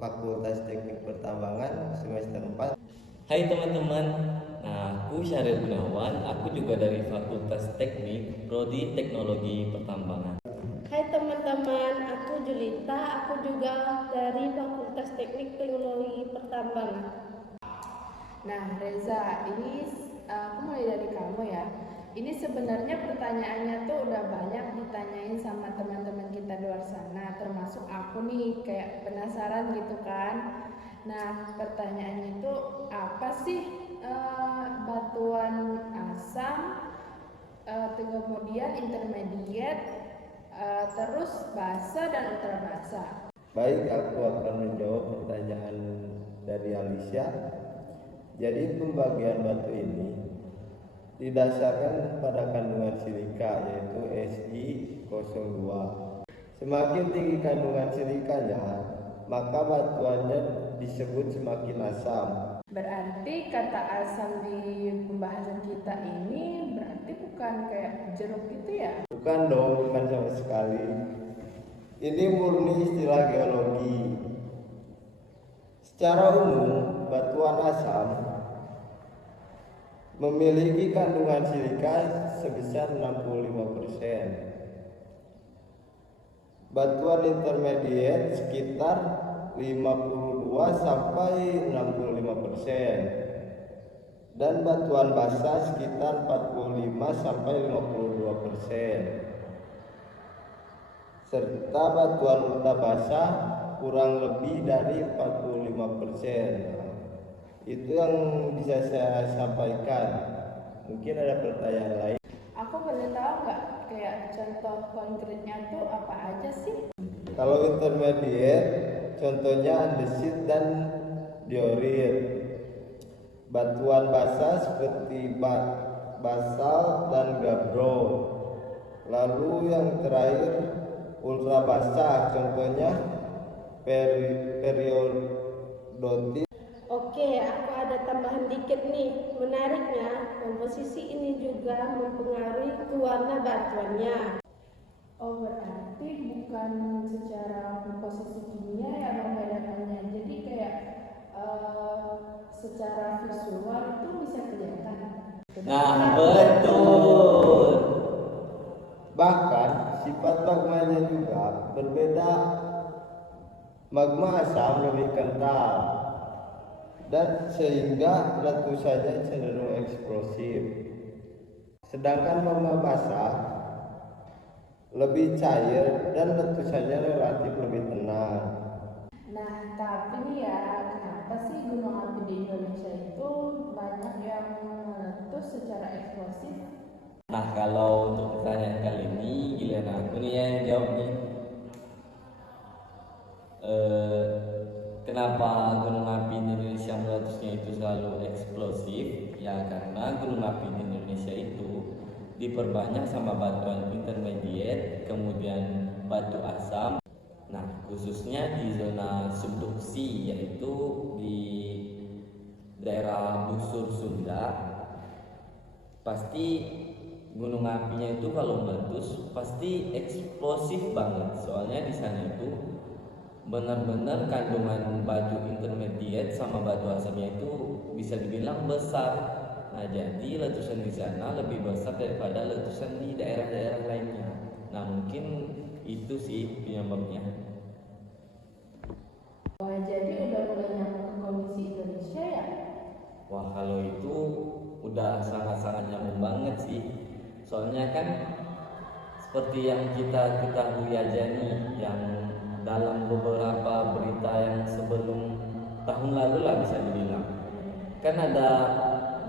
Fakultas Teknik Pertambangan semester 4. Hai teman-teman, aku Syaril Gunawan, aku juga dari Fakultas Teknik, Prodi Teknologi Pertambangan. Hai teman-teman, aku Julita, aku juga dari Fakultas Teknik Teknologi Pertambangan. Nah Reza, ini aku mulai dari kamu ya. Ini sebenarnya pertanyaannya tuh udah banyak ditanyain sama teman-teman kita di luar sana, termasuk aku nih, kayak penasaran gitu kan. Nah pertanyaannya itu apa sih batuan asam, kemudian intermediate, terus basa dan ultra basa. Baik, aku akan menjawab pertanyaan dari Alicia. Jadi pembagian batu ini didasarkan pada kandungan silika, yaitu Si02. Semakin tinggi kandungan silikanya, maka batuannya disebut semakin asam. Berarti kata asam di pembahasan kita ini berarti bukan kayak jeruk gitu ya? Bukan dong, bukan sama sekali. Ini murni istilah geologi. Secara umum, batuan asam memiliki kandungan silika sebesar 65%. Batuan intermediate sekitar 52 sampai 65%. Dan batuan basa sekitar 45 sampai 52%. Serta batuan ultra basa kurang lebih dari 45%. Itu yang bisa saya sampaikan. Mungkin ada pertanyaan lain. Aku boleh tahu nggak kayak contoh konkretnya tuh apa aja sih? Kalau intermediate, contohnya andesit dan diorit. Batuan basa seperti basal dan gabbro. Lalu yang terakhir ultra basa, contohnya periodotit. Oke, aku ada tambahan dikit nih. Menariknya, komposisi ini juga mempengaruhi ke warna batuannya. Oh berarti bukan secara komposisi kimia ya membedakannya. Jadi kayak secara visual itu bisa kelihatan. Nah, betul. Bahkan sifat magmanya juga berbeda. Magma asam lebih kental dan sehingga letusannya cenderung eksplosif. Sedangkan magma basah lebih cair dan letusannya relatif lebih tenang. Nah tapi nih ya, kenapa sih gunung api di Indonesia itu banyak yang meletus secara eksplosif? Nah, kalau untuk pertanyaan kali ini, giliran aku nih yang jawab nih. Kenapa gunung api di Indonesia meletusnya itu selalu eksplosif? Ya karena gunung api di Indonesia itu diperbanyak sama batuan intermediate, kemudian batu asam. Nah, khususnya di zona subduksi, yaitu di daerah Busur Sunda. Pasti gunung apinya itu kalau meletus pasti eksplosif banget. Soalnya di sana itu benar-benar kandungan batu intermediate sama batu asamnya itu bisa dibilang besar. Nah, jadi letusan di sana lebih besar daripada letusan di daerah-daerah lainnya. Nah, mungkin itu sih penyebabnya. Wah jadi udah mulai nyamuk ke kondisi Indonesia ya? Wah, kalau itu udah sangat-sangat nyambung banget sih. Soalnya kan seperti yang kita ketahui aja nih, yang dalam beberapa berita yang sebelum tahun lalu lah bisa dibilang, kan ada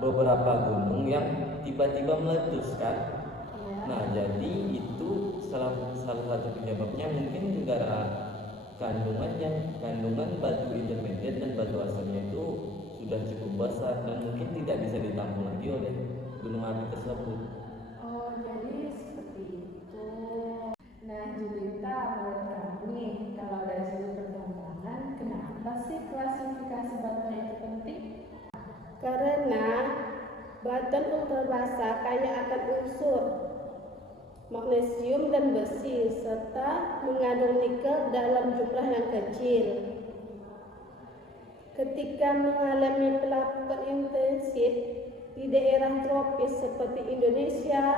beberapa gunung yang tiba-tiba meletus kan. Nah, jadi itu salah satu penyebabnya mungkin juga kandungan batu intermediate dan batu asamnya itu sudah cukup besar dan mungkin tidak bisa ditampung lagi oleh gunung api tersebut. Oh jadi seperti itu. Nah Julita, menurut kamu nih, kalau dari segi pertambangan, kenapa sih klasifikasi batuan itu penting? Karena batuan ultra basa kaya akan unsur magnesium dan besi serta mengandung nikel dalam jumlah yang kecil. ketika mengalami pelapukan intensif di daerah tropis seperti Indonesia,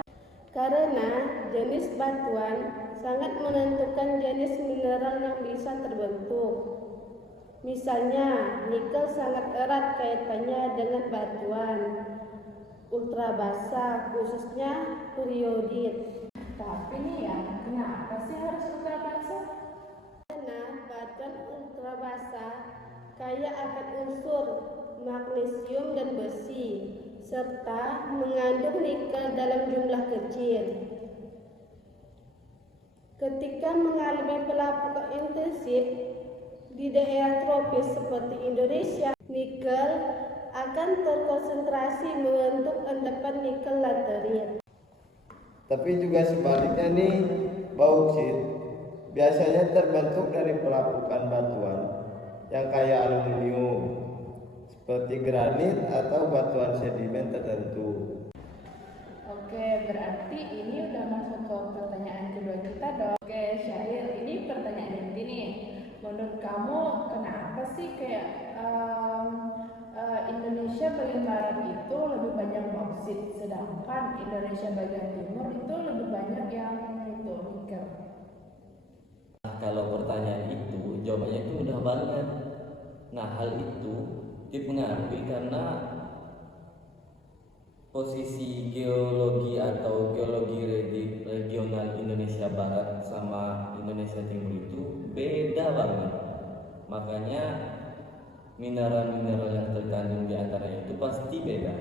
karena jenis batuan sangat menentukan jenis mineral yang bisa terbentuk. Misalnya, nikel sangat erat kaitannya dengan batuan ultrabasa, khususnya periodit. Tapi nih ya, kenapa sih harus ultrabasa? Karena batuan ultrabasa kaya akan unsur magnesium dan besi, serta mengandung nikel dalam jumlah kecil. Ketika mengalami pelapukan intensif di daerah tropis seperti Indonesia, nikel akan terkonsentrasi membentuk endapan nikel laterit. Tapi juga sebaliknya nih, bauksit biasanya terbentuk dari pelapukan batuan yang kaya aluminium seperti granit atau batuan sedimen tertentu. Oke, berarti ini udah masuk ke pertanyaan kedua kita dong. Oke, Syahir, ini pertanyaan inti nih. Menurut kamu kenapa sih kayak Indonesia bagian barat itu lebih banyak bauksit, sedangkan Indonesia bagian timur itu lebih banyak yang itu nikel? Nah, kalau pertanyaan itu jawabannya itu mudah banget. Nah, hal itu dipengaruhi karena posisi geologi atau geologi regional Indonesia Barat sama Indonesia Timur itu beda banget. Makanya mineral-mineral yang terkandung di antaranya itu pasti beda.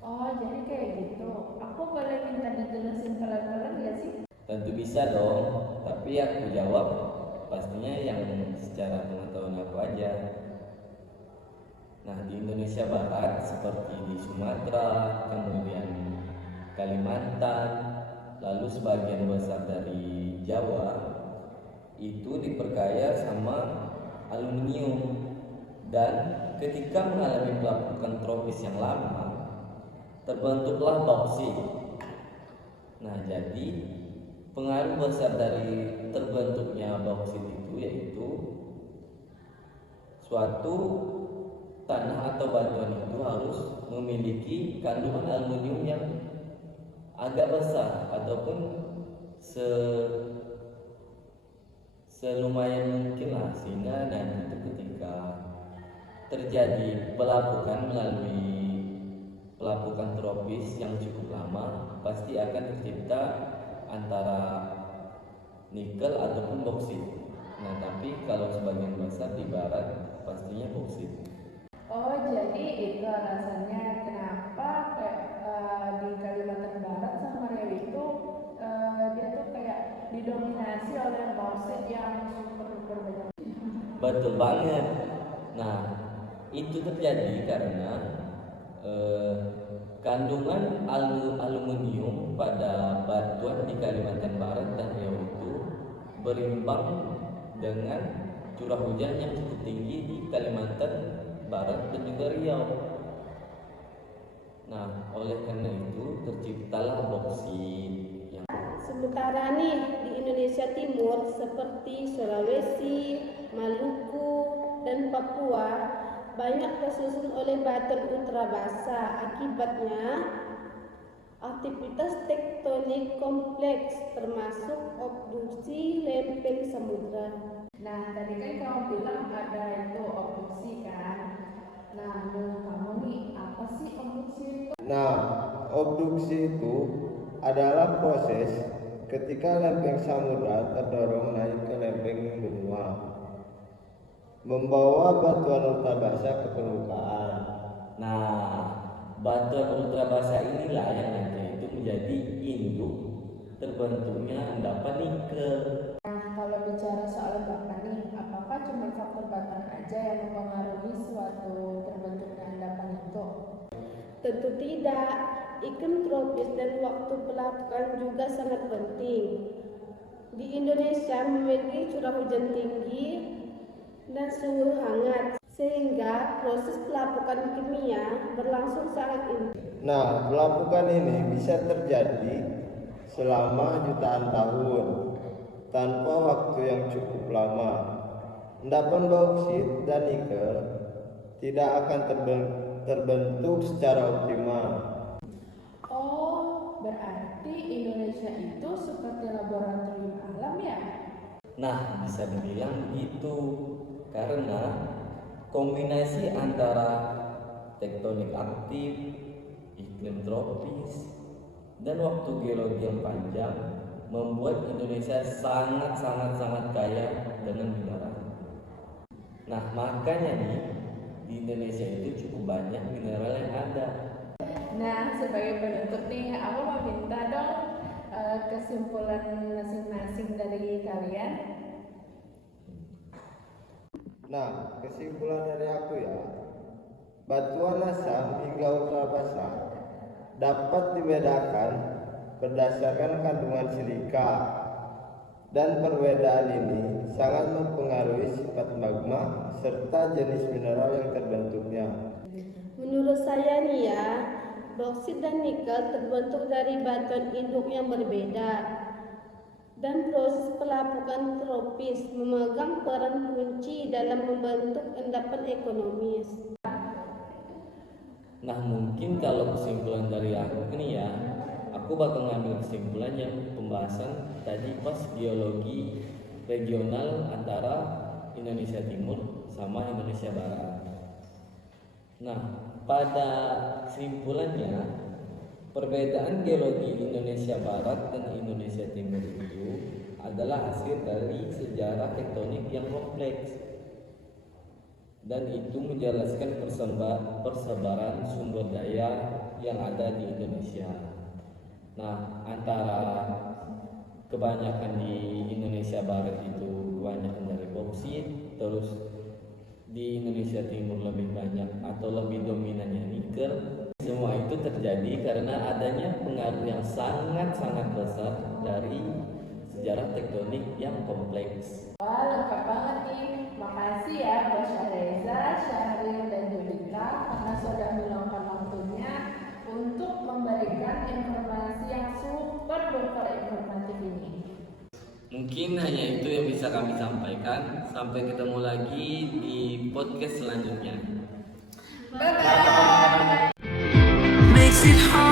Oh, jadi kayak gitu. Aku boleh minta dijelasin pelan-pelan gak sih? Tentu bisa dong, tapi aku jawab pastinya yang secara pengetahuan aku aja. Nah, di Indonesia Barat seperti di Sumatera, kemudian Kalimantan, lalu sebagian besar dari Jawa itu diperkaya sama aluminium, dan ketika mengalami pelapukan tropis yang lama terbentuklah bauksit. Nah, jadi pengaruh besar dari terbentuknya bauksit itu yaitu suatu tanah atau batuan itu harus memiliki kandungan aluminium yang agak besar ataupun selumayan mungkin lah, sehingga nanti itu ketika terjadi pelapukan melalui pelapukan tropis yang cukup lama, pasti akan tercipta antara nikel ataupun bauksit. Nah, tapi kalau sebagian besar di barat pastinya bauksit. Oh, jadi itu alasannya kenapa kayak di Kalimantan Barat sama Riau itu dia tuh kayak didominasi oleh bauksit yang super banyak. Betul banget. Nah, itu terjadi karena kandungan aluminium pada batuan di Kalimantan Barat dan Riau itu berimbang dengan curah hujan yang cukup tinggi di Kalimantan Barat dan juga Riau. Nah, oleh karena itu terciptalah bauksit yang Sementara nih di Indonesia Timur seperti Sulawesi, Maluku, dan Papua banyak tersusun oleh batuan ultrabasa. Akibatnya aktivitas tektonik kompleks termasuk obduksi lempeng samudra. Nah, tadi kan kamu bilang ada itu obduksi kan. Nah, menurut kamu nih apa sih obduksi itu? Nah, obduksi itu adalah proses ketika lempeng samudra terdorong naik ke lempeng benua, membawa batuan ultrabasa ke permukaan. Nah, batuan ultrabasa inilah yang nanti itu menjadi induk terbentuknya endapan nikel. Nah, kalau bicara soal endapan nih, apakah cuma faktor batuan aja yang mempengaruhi suatu terbentuknya endapan itu? Tentu tidak, iklim tropis dan waktu pelapukan juga sangat penting. Di Indonesia memiliki curah hujan tinggi dan suhu hangat, sehingga proses pelapukan kimia berlangsung sangat intens. Nah, pelapukan ini bisa terjadi selama jutaan tahun tanpa waktu yang cukup lama. endapan bauksit dan nikel tidak akan terbentuk secara optimal. Oh, berarti Indonesia itu seperti laboratorium alam ya? Nah, bisa dibilang begitu karena kombinasi antara tektonik aktif, iklim tropis, dan waktu geologi yang panjang membuat Indonesia sangat kaya dengan mineral. Nah, makanya nih di Indonesia itu cukup banyak mineral yang ada. Nah, sebagai penutup nih, aku mau minta dong kesimpulan masing-masing dari kalian. Nah, kesimpulan dari aku ya, batuan asam hingga ultrabasa dapat dibedakan berdasarkan kandungan silika, dan perbedaan ini sangat mempengaruhi sifat magma serta jenis mineral yang terbentuknya. Menurut saya nih ya, bauksit dan nikel terbentuk dari batuan induk yang berbeda, dan proses pelapukan tropis memegang peran kunci dalam membentuk endapan ekonomis. Nah, mungkin kalau kesimpulan dari aku ini ya, aku bakal ngambil kesimpulan yang pembahasan tadi pas geologi regional antara Indonesia Timur sama Indonesia Barat. Nah, pada kesimpulannya, perbedaan geologi Indonesia Barat dan Indonesia Timur itu adalah hasil dari sejarah tektonik yang kompleks, dan itu menjelaskan persebaran sumber daya yang ada di Indonesia. Nah, antara kebanyakan di Indonesia Barat itu kebanyakan dari bauksit, terus di Indonesia Timur lebih banyak atau lebih dominannya nikel. Semua itu terjadi karena adanya pengaruh yang sangat besar dari sejarah tektonik yang kompleks. Wah, lengkap banget nih. Makasih ya buat Syahreza, Syahril, dan Julita karena sudah meluangkan waktunya untuk memberikan informasi yang super duper informatif ini. Mungkin hanya itu yang bisa kami sampaikan. Sampai ketemu lagi di podcast selanjutnya. Bye-bye. Makes it hard.